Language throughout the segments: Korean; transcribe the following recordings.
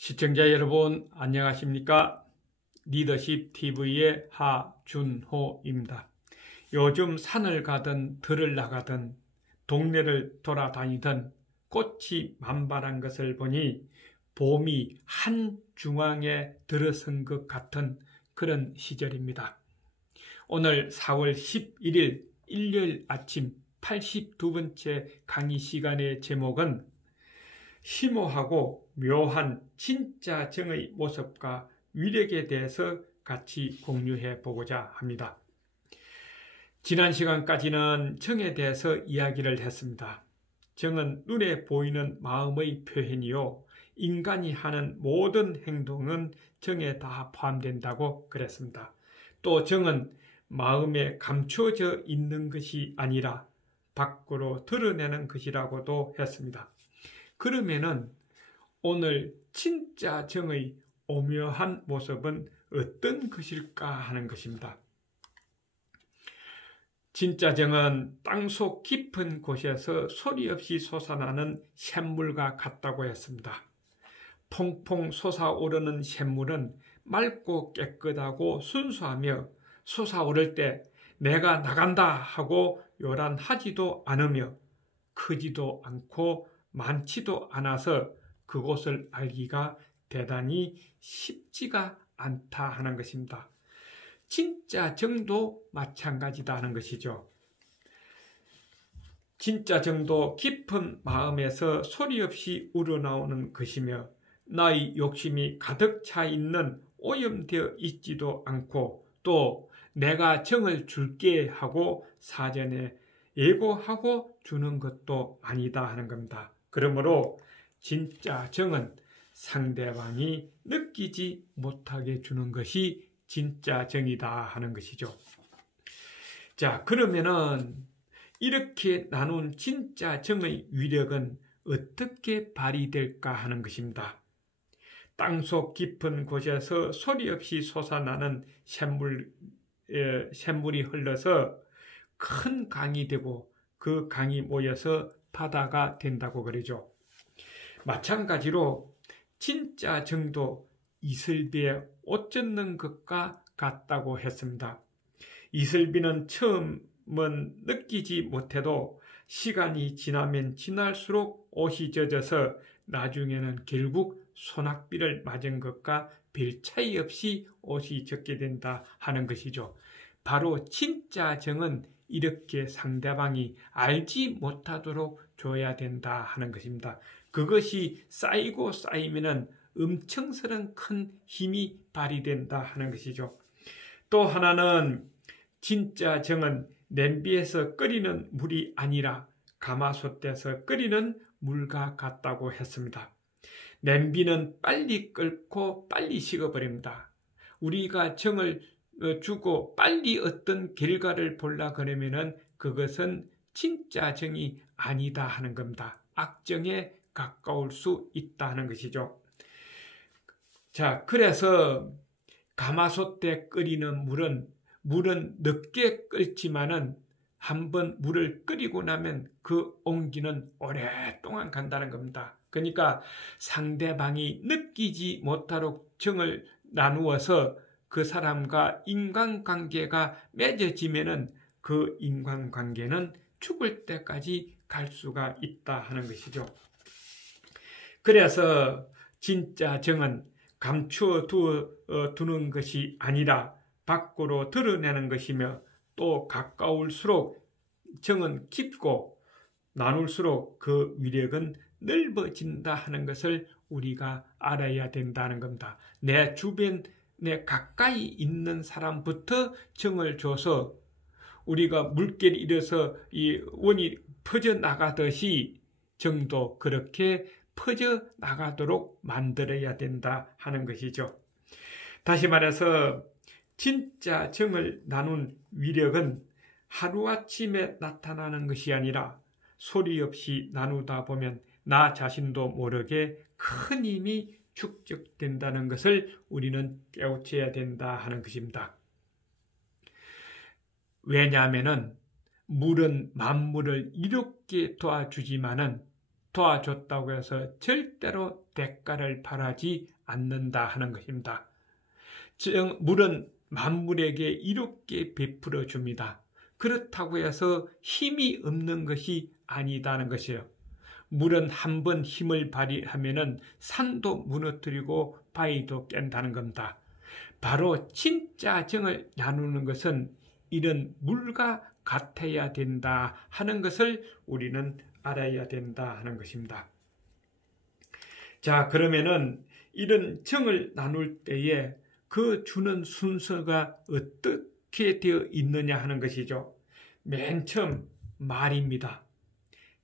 시청자 여러분 안녕하십니까? 리더십 TV의 하준호입니다. 요즘 산을 가든 들을 나가든 동네를 돌아다니던 꽃이 만발한 것을 보니 봄이 한중앙에 들어선 것 같은 그런 시절입니다. 오늘 4월 11일 일요일 아침 82번째 강의 시간의 제목은 심오하고 묘한 진짜 정의 모습과 위력에 대해서 같이 공유해 보고자 합니다. 지난 시간까지는 정에 대해서 이야기를 했습니다. 정은 눈에 보이는 마음의 표현이요, 인간이 하는 모든 행동은 정에 다 포함된다고 그랬습니다. 또 정은 마음에 감추어져 있는 것이 아니라 밖으로 드러내는 것이라고도 했습니다. 그러면은 오늘 진짜 정의 오묘한 모습은 어떤 것일까 하는 것입니다. 진짜 정은 땅속 깊은 곳에서 소리 없이 솟아나는 샘물과 같다고 했습니다. 퐁퐁 솟아오르는 샘물은 맑고 깨끗하고 순수하며 솟아오를 때 내가 나간다 하고 요란하지도 않으며 크지도 않고 많지도 않아서 그곳을 알기가 대단히 쉽지가 않다 하는 것입니다. 진짜 정도 마찬가지다 하는 것이죠. 진짜 정도 깊은 마음에서 소리 없이 우러나오는 것이며 나의 욕심이 가득 차 있는 오염되어 있지도 않고 또 내가 정을 줄게 하고 사전에 예고하고 주는 것도 아니다 하는 겁니다. 그러므로 진짜 정은 상대방이 느끼지 못하게 주는 것이 진짜 정이다 하는 것이죠. 자, 그러면은 이렇게 나눈 진짜 정의 위력은 어떻게 발휘될까 하는 것입니다. 땅속 깊은 곳에서 소리 없이 솟아나는 샘물이 흘러서 큰 강이 되고 그 강이 모여서 바다가 된다고 그러죠. 마찬가지로 진짜 정도 이슬비에 옷 젖는 것과 같다고 했습니다. 이슬비는 처음은 느끼지 못해도 시간이 지나면 지날수록 옷이 젖어서 나중에는 결국 소낙비를 맞은 것과 별 차이 없이 옷이 젖게 된다 하는 것이죠. 바로 진짜 정은 이렇게 상대방이 알지 못하도록 줘야 된다 하는 것입니다. 그것이 쌓이고 쌓이면은 엄청스런 큰 힘이 발휘된다 하는 것이죠. 또 하나는 진짜 정은 냄비에서 끓이는 물이 아니라 가마솥에서 끓이는 물과 같다고 했습니다. 냄비는 빨리 끓고 빨리 식어버립니다. 우리가 정을 주고 빨리 어떤 결과를 보려 그러면은 그것은 진짜 정이 아니다 하는 겁니다. 악정에 가까울 수 있다 하는 것이죠. 자, 그래서 가마솥에 끓이는 물은 늦게 끓지만은 한번 물을 끓이고 나면 그 온기는 오랫동안 간다는 겁니다. 그러니까 상대방이 느끼지 못하도록 정을 나누어서 그 사람과 인간관계가 맺어지면은 그 인간관계는 죽을 때까지 갈 수가 있다 하는 것이죠. 그래서 진짜 정은 감추어 두는 것이 아니라 밖으로 드러내는 것이며 또 가까울수록 정은 깊고 나눌수록 그 위력은 넓어진다 하는 것을 우리가 알아야 된다는 겁니다. 내 주변, 내 가까이 있는 사람부터 정을 줘서 우리가 물결이 일어서 이 원이 퍼져나가듯이 정도 그렇게 퍼져나가도록 만들어야 된다 하는 것이죠. 다시 말해서 진짜 정을 나눈 위력은 하루아침에 나타나는 것이 아니라 소리 없이 나누다 보면 나 자신도 모르게 큰 힘이 축적된다는 것을 우리는 깨우쳐야 된다 하는 것입니다. 왜냐하면 물은 만물을 이롭게 도와주지만은 도와줬다고 해서 절대로 대가를 바라지 않는다 하는 것입니다. 물은 만물에게 이롭게 베풀어 줍니다. 그렇다고 해서 힘이 없는 것이 아니다는 것이에요. 물은 한번 힘을 발휘하면은 산도 무너뜨리고 바위도 깬다는 겁니다. 바로 진짜 정을 나누는 것은 이런 물과 같아야 된다 하는 것을 우리는 알아야 된다 하는 것입니다. 자, 그러면은 이런 정을 나눌 때에 그 주는 순서가 어떻게 되어 있느냐 하는 것이죠. 맨 처음 말입니다.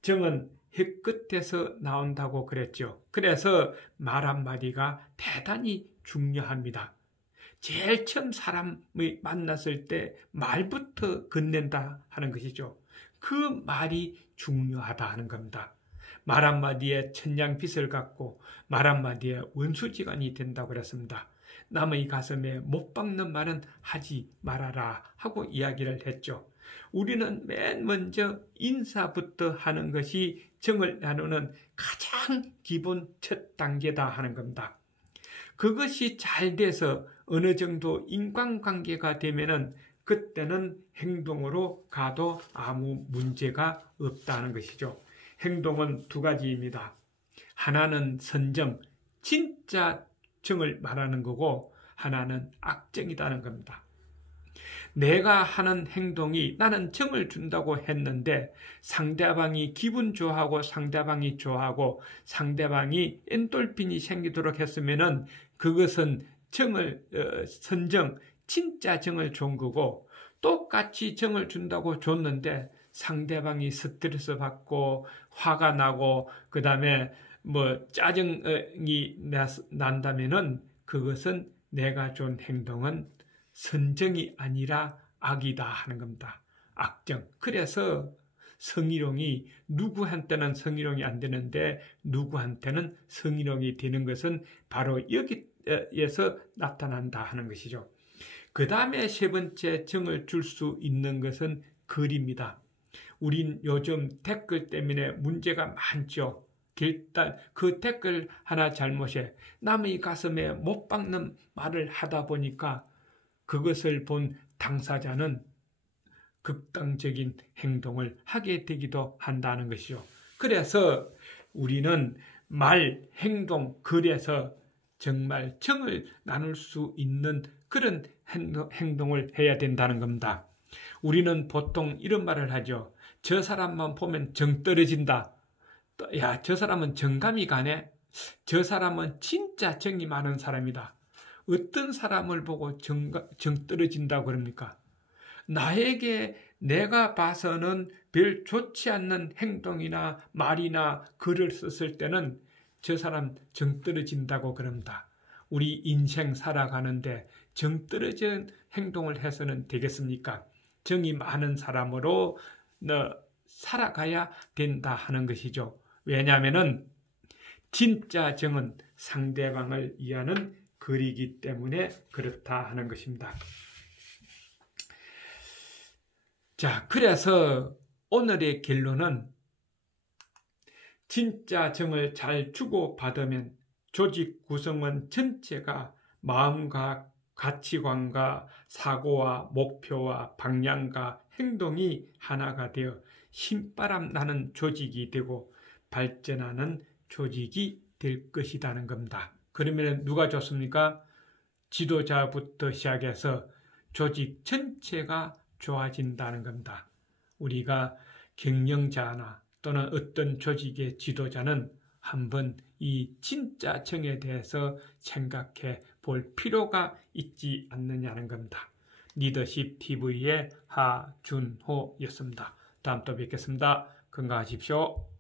정은 혀 끝에서 나온다고 그랬죠. 그래서 말 한마디가 대단히 중요합니다. 제일 처음 사람을 만났을 때 말부터 건넨다 하는 것이죠. 그 말이 중요하다 하는 겁니다. 말 한마디에 천냥빚을 갚고 말 한마디에 원수지간이 된다고 그랬습니다. 남의 가슴에 못 박는 말은 하지 말아라 하고 이야기를 했죠. 우리는 맨 먼저 인사부터 하는 것이 정을 나누는 가장 기본 첫 단계다 하는 겁니다. 그것이 잘 돼서 어느 정도 인간관계가 되면은 그때는 행동으로 가도 아무 문제가 없다는 것이죠. 행동은 두 가지입니다. 하나는 선정, 진짜 정을 말하는 거고 하나는 악정이라는 겁니다. 내가 하는 행동이 나는 정을 준다고 했는데 상대방이 기분 좋아하고 상대방이 좋아하고 상대방이 엔돌핀이 생기도록 했으면은 그것은 선정, 진짜 정을 준 거고 똑같이 정을 준다고 줬는데 상대방이 스트레스 받고 화가 나고 그 다음에 짜증이 난다면은 그것은 내가 준 행동은 선정이 아니라 악이다 하는 겁니다. 악정. 그래서 성희롱이 누구한테는 성희롱이 안 되는데 누구한테는 성희롱이 되는 것은 바로 여기에서 나타난다 하는 것이죠. 그 다음에 세 번째 정을 줄 수 있는 것은 글입니다. 우린 요즘 댓글 때문에 문제가 많죠. 일단 그 댓글 하나 잘못에 남의 가슴에 못 박는 말을 하다 보니까 그것을 본 당사자는 극단적인 행동을 하게 되기도 한다는 것이죠. 그래서 우리는 말, 행동, 글에서 정말 정을 나눌 수 있는 그런 행동을 해야 된다는 겁니다. 우리는 보통 이런 말을 하죠. 저 사람만 보면 정 떨어진다. 야, 저 사람은 정감이 가네. 저 사람은 진짜 정이 많은 사람이다. 어떤 사람을 보고 정 떨어진다고 그럽니까? 나에게 내가 봐서는 별 좋지 않는 행동이나 말이나 글을 썼을 때는 저 사람 정 떨어진다고 그럽니다. 우리 인생 살아가는데 정 떨어진 행동을 해서는 되겠습니까? 정이 많은 사람으로 살아가야 된다 하는 것이죠. 왜냐하면은 진짜 정은 상대방을 위하는 글이기 때문에 그렇다 하는 것입니다. 자, 그래서 오늘의 결론은 진짜 정을 잘 주고받으면 조직 구성원 전체가 마음과 가치관과 사고와 목표와 방향과 행동이 하나가 되어 신바람 나는 조직이 되고 발전하는 조직이 될 것이라는 겁니다. 그러면 누가 좋습니까? 지도자부터 시작해서 조직 전체가 좋아진다는 겁니다. 우리가 경영자나 또는 어떤 조직의 지도자는 한번 이 진짜 정에 대해서 생각해 볼 필요가 있지 않느냐는 겁니다. 리더십 TV의 하준호였습니다. 다음 또 뵙겠습니다. 건강하십시오.